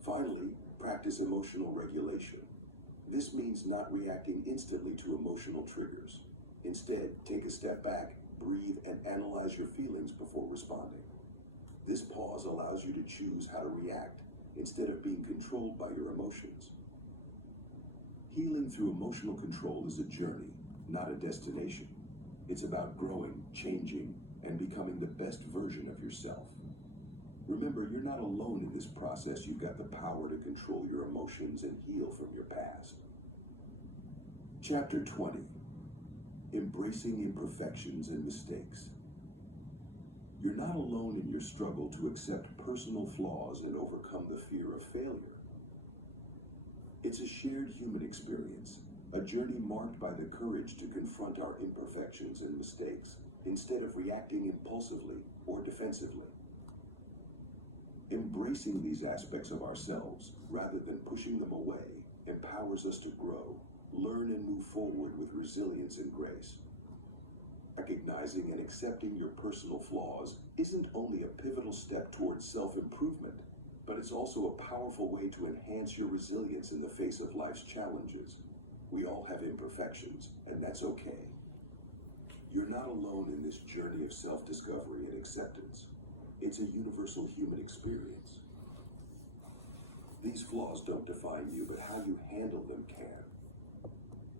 Finally, practice emotional regulation. This means not reacting instantly to emotional triggers. Instead, take a step back, breathe, and analyze your feelings before responding. This pause allows you to choose how to react instead of being controlled by your emotions. Healing through emotional control is a journey, not a destination. It's about growing, changing, and becoming the best version of yourself. Remember, you're not alone in this process. You've got the power to control your emotions and heal from your past. Chapter 20. Embracing imperfections and mistakes. You're not alone in your struggle to accept personal flaws and overcome the fear of failure. It's a shared human experience, a journey marked by the courage to confront our imperfections and mistakes instead of reacting impulsively or defensively. Embracing these aspects of ourselves, rather than pushing them away, empowers us to grow, learn, and move forward with resilience and grace. Recognizing and accepting your personal flaws isn't only a pivotal step towards self-improvement, but it's also a powerful way to enhance your resilience in the face of life's challenges. We all have imperfections, and that's okay. You're not alone in this journey of self-discovery and acceptance. It's a universal human experience. These flaws don't define you, but how you handle them can.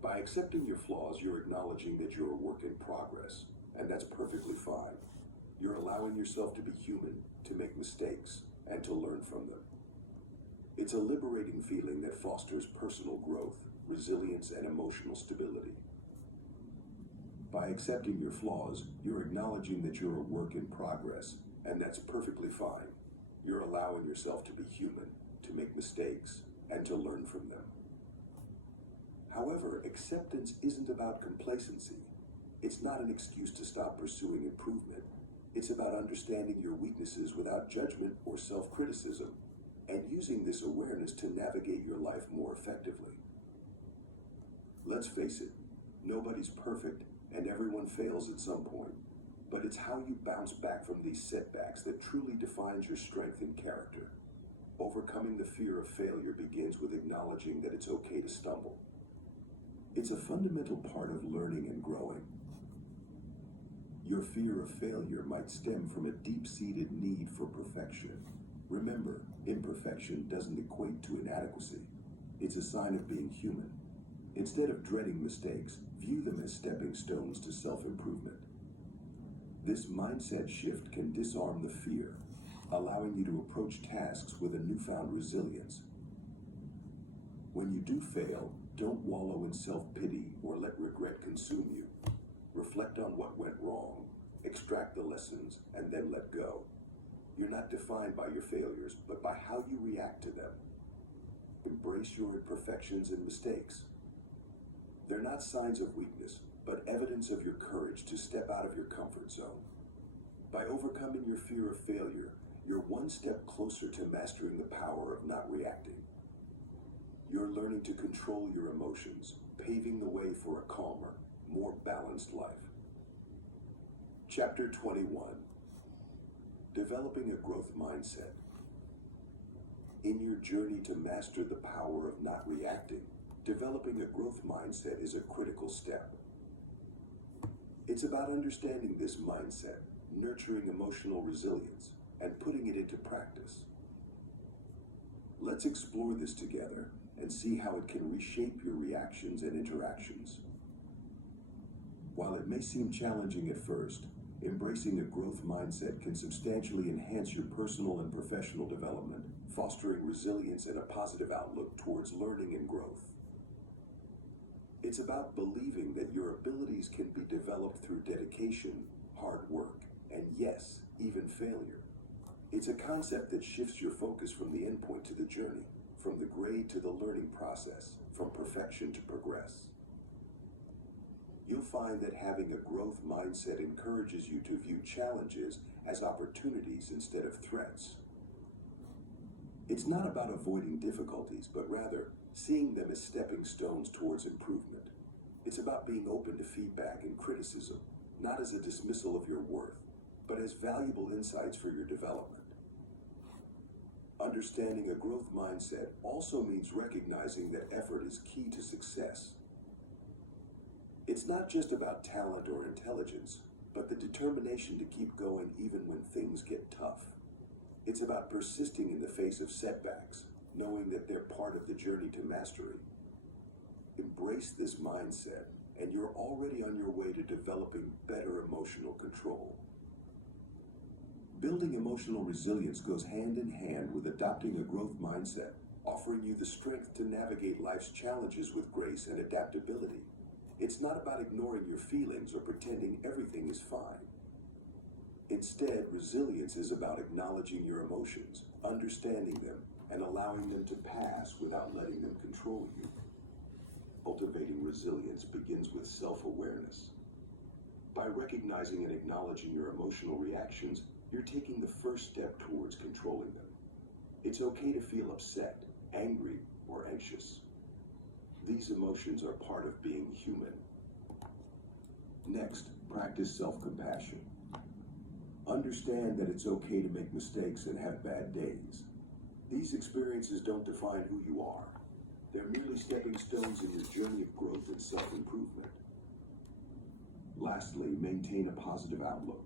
By accepting your flaws, you're acknowledging that you're a work in progress, and that's perfectly fine. You're allowing yourself to be human, to make mistakes, and to learn from them. It's a liberating feeling that fosters personal growth, resilience, and emotional stability. By accepting your flaws, you're acknowledging that you're a work in progress, and that's perfectly fine. You're allowing yourself to be human, to make mistakes, and to learn from them. However, acceptance isn't about complacency. It's not an excuse to stop pursuing improvement. It's about understanding your weaknesses without judgment or self-criticism, and using this awareness to navigate your life more effectively. Let's face it, nobody's perfect, and everyone fails at some point. But it's how you bounce back from these setbacks that truly defines your strength and character. Overcoming the fear of failure begins with acknowledging that it's okay to stumble. It's a fundamental part of learning and growing. Your fear of failure might stem from a deep-seated need for perfection. Remember, imperfection doesn't equate to inadequacy. It's a sign of being human. Instead of dreading mistakes, view them as stepping stones to self-improvement. This mindset shift can disarm the fear, allowing you to approach tasks with a newfound resilience. When you do fail, don't wallow in self-pity or let regret consume you. Reflect on what went wrong, extract the lessons, and then let go. You're not defined by your failures, but by how you react to them. Embrace your imperfections and mistakes. They're not signs of weakness, but evidence of your courage to step out of your comfort zone. By overcoming your fear of failure, you're one step closer to mastering the power of not reacting. You're learning to control your emotions, paving the way for a calmer, more balanced life. Chapter 21. Developing a growth mindset. In your journey to master the power of not reacting, developing a growth mindset is a critical step. It's about understanding this mindset, nurturing emotional resilience, and putting it into practice. Let's explore this together and see how it can reshape your reactions and interactions. While it may seem challenging at first, embracing a growth mindset can substantially enhance your personal and professional development, fostering resilience and a positive outlook towards learning and growth. It's about believing that your abilities can be developed through dedication, hard work, and yes, even failure. It's a concept that shifts your focus from the endpoint to the journey, from the grade to the learning process, from perfection to progress. You'll find that having a growth mindset encourages you to view challenges as opportunities instead of threats. It's not about avoiding difficulties, but rather seeing them as stepping stones towards improvement. It's about being open to feedback and criticism, not as a dismissal of your worth, but as valuable insights for your development. Understanding a growth mindset also means recognizing that effort is key to success. It's not just about talent or intelligence, but the determination to keep going even when things get tough. It's about persisting in the face of setbacks, knowing that they're part of the journey to mastery. Embrace this mindset, and you're already on your way to developing better emotional control. Building emotional resilience goes hand in hand with adopting a growth mindset, offering you the strength to navigate life's challenges with grace and adaptability. It's not about ignoring your feelings or pretending everything is fine. Instead, resilience is about acknowledging your emotions, understanding them, and allowing them to pass without letting them control you. Cultivating resilience begins with self-awareness. By recognizing and acknowledging your emotional reactions, you're taking the first step towards controlling them. It's okay to feel upset, angry, or anxious. These emotions are part of being human. Next, practice self-compassion. Understand that it's okay to make mistakes and have bad days. These experiences don't define who you are. They're merely stepping stones in your journey of growth and self-improvement. Lastly, maintain a positive outlook.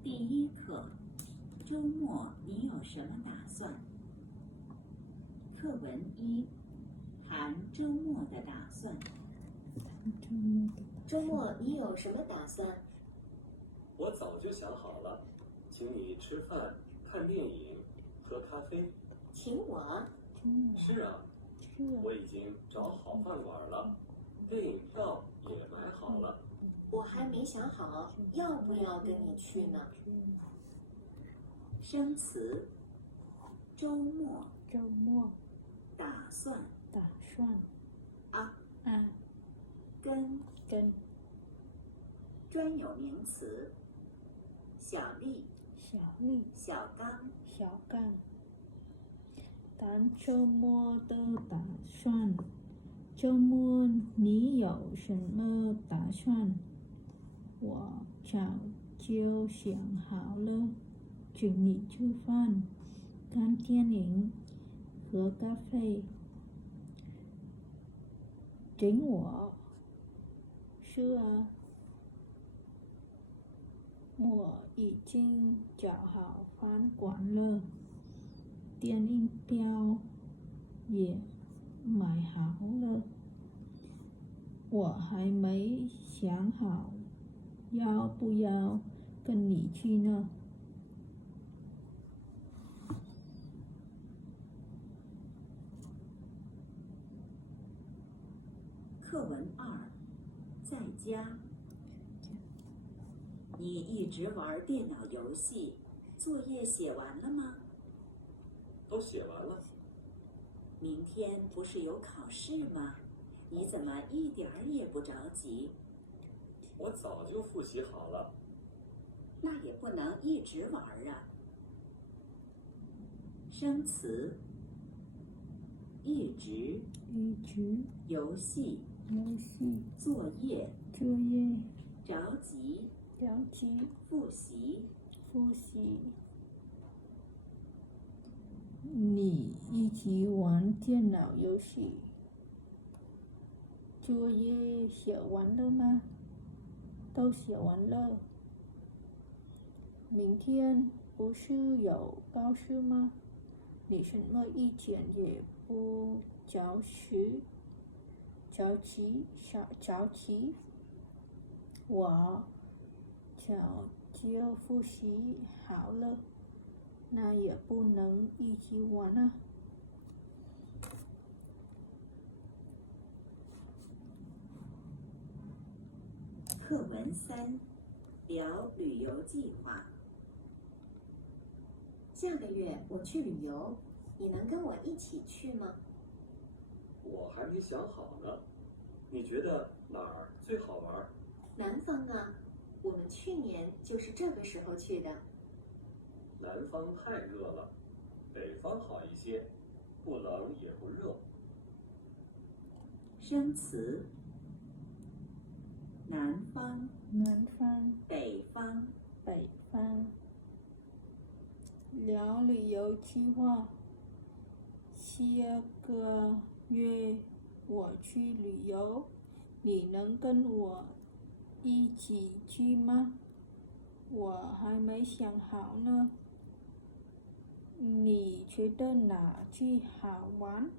第一课，周末你有什么打算？课文1，谈周末的打算。周末你有什么打算？我早就想好了，请你吃饭、看电影、喝咖啡。请我？是啊，我已经找好饭馆了，电影票也买好了。我还没想好要不要跟你去呢。生词：周末、打算、啊、跟、专有名词：小丽、小刚。谈周末的打算。周末你有什么打算？我早就想好了，请你吃饭、看电影、喝咖啡。请我？是啊，我已经找好饭馆了，电影票也买好了，我还没想好要不要跟你去呢。课文2，在家。你一直玩电脑游戏，作业写完了吗？都写完了。明天不是有考试吗？你怎么一点儿也不着急？我早就复习好了。那也不能一直玩啊。生词：一直、游戏、作业、着急、复习。你一起玩电脑游戏。作业写完了吗？都写完了。明天不是有考试吗？你什么意见也不着急，我就复习好了，那也不能一起玩啊。课文3，聊旅游计划。下个月我去旅游，你能跟我一起去吗？我还没想好呢，你觉得哪儿最好玩？南方啊，我们去年就是这个时候去的。南方太热了，北方好一些，不冷也不热。生词：南方、北方。聊旅游计划。下个月我去旅游，你能跟我一起去吗？我还没想好呢。你觉得哪去好玩？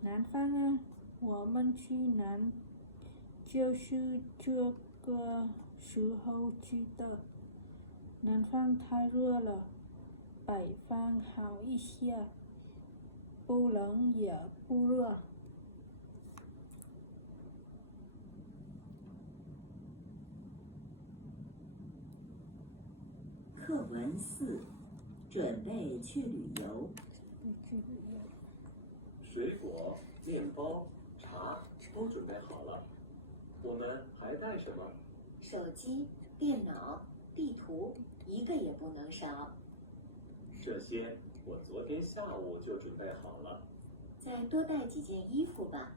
南方啊，我们去就是这个时候去的。南方太热了，北方好一些，不冷也不热。课文4，准备去旅游。水果、面包、茶都准备好了，我们还带什么？手机、电脑、地图，一个也不能少。这些我昨天下午就准备好了。再多带几件衣服吧。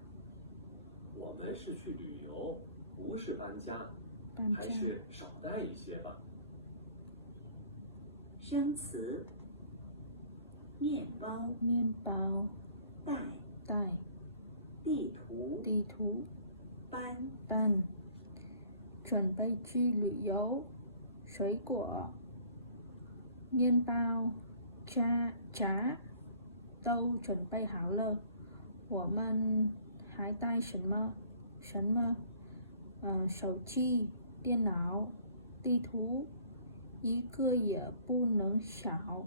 我们是去旅游，不是搬家，还是少带一些吧。生词：面包、带、地图、搬。准备去旅游。水果、面包、茶都准备好了，我们还带什么？手机、电脑、地图，一个也不能少。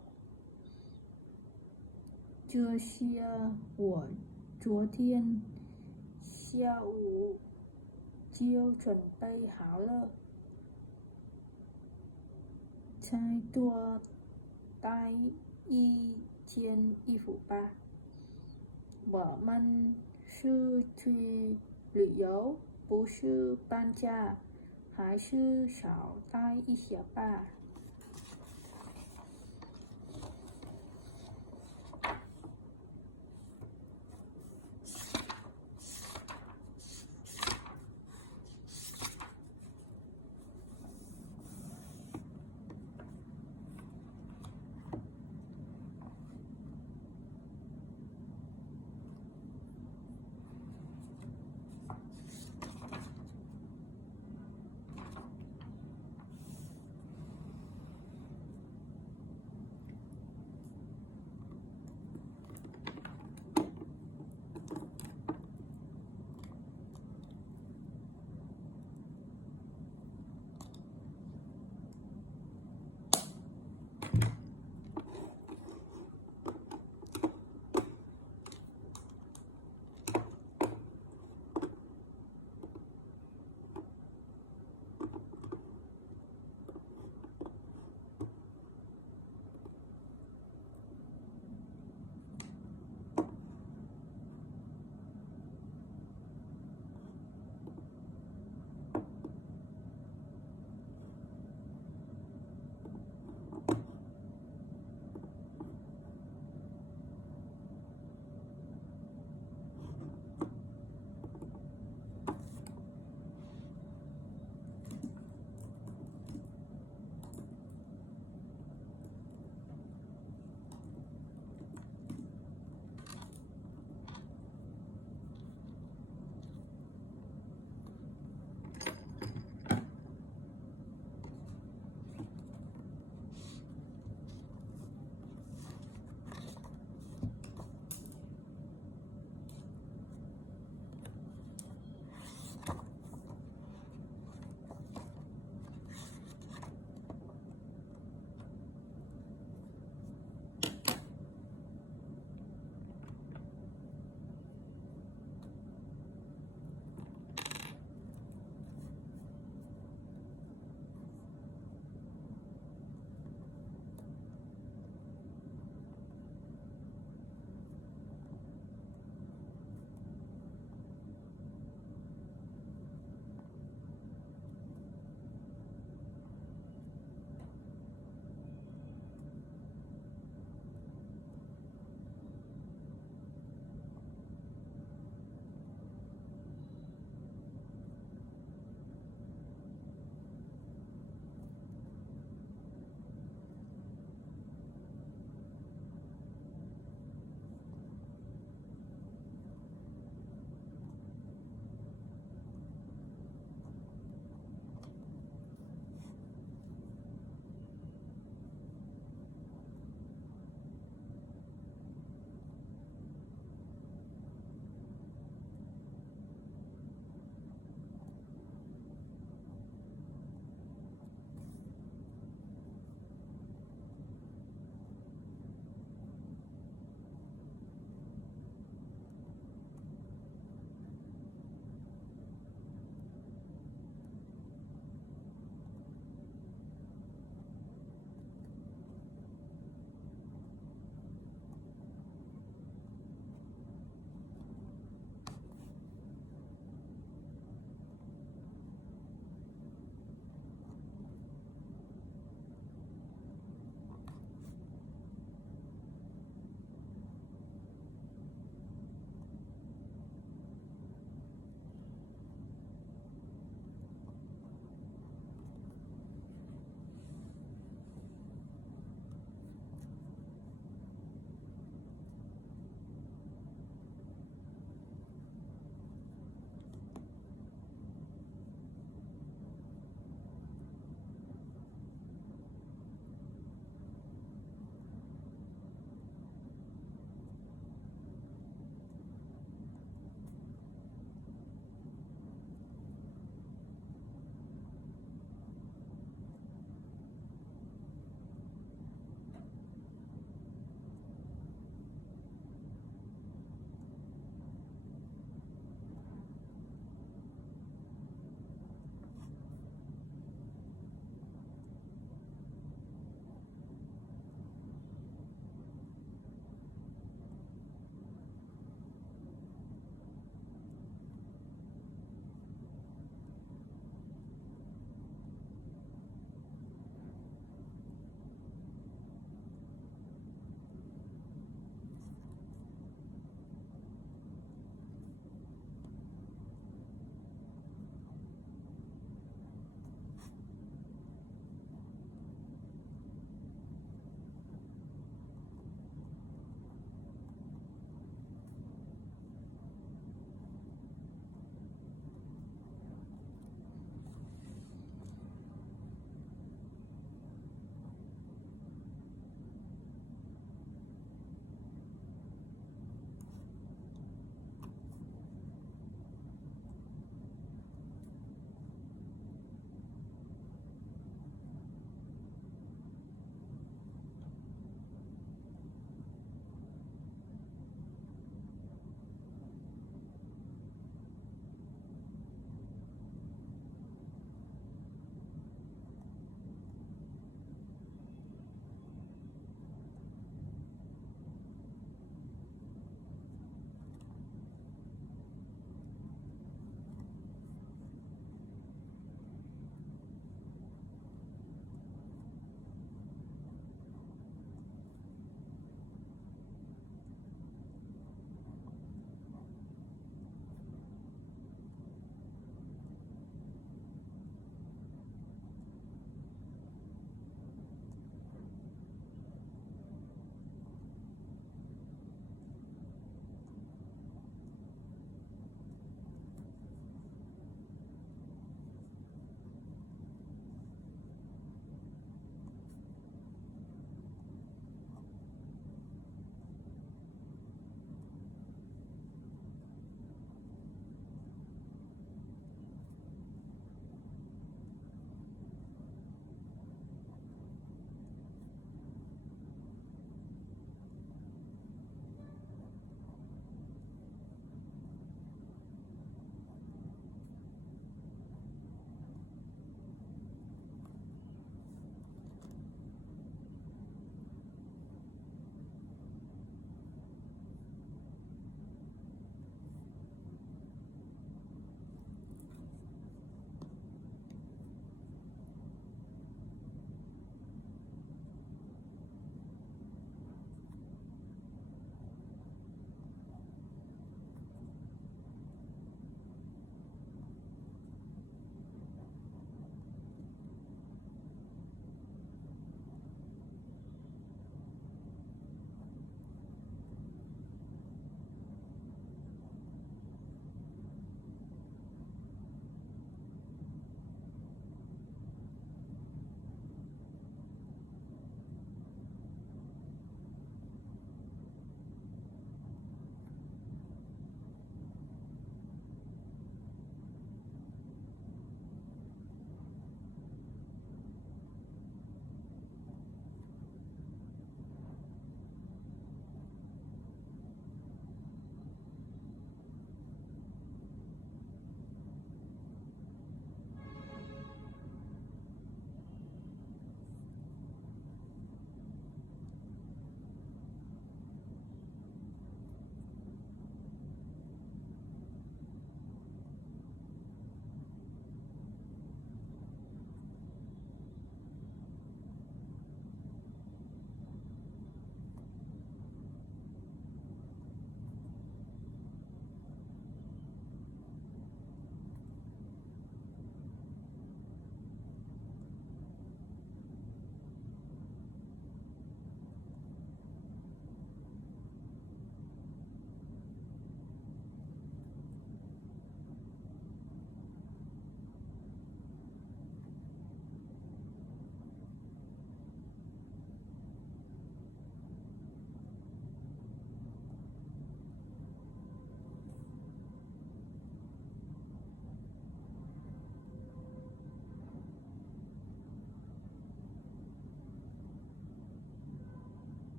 这些我昨天下午就准备好了，再多带一件衣服吧。我们是去旅游，不是搬家，还是少带一些吧。